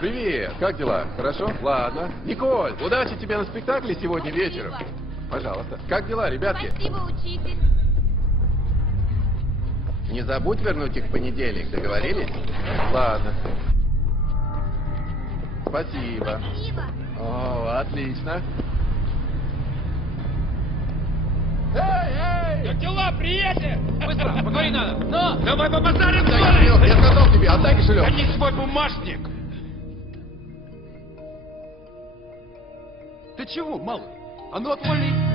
Привет, как дела? Хорошо? Ладно. Николь, удачи тебе на спектакле сегодня вечером. Пожалуйста. Как дела, ребятки? Спасибо, учитель. Не забудь вернуть их в понедельник, договорились? Ладно. Спасибо. Спасибо. О, отлично. Эй! Как дела, приятель? Быстро, поговори надо. Ну! Давай побазарим, Отдай что ли? кошелек, я сказал тебе, отдай кошелек. Гони свой бумажник. Ты чего, малый? А ну отвали!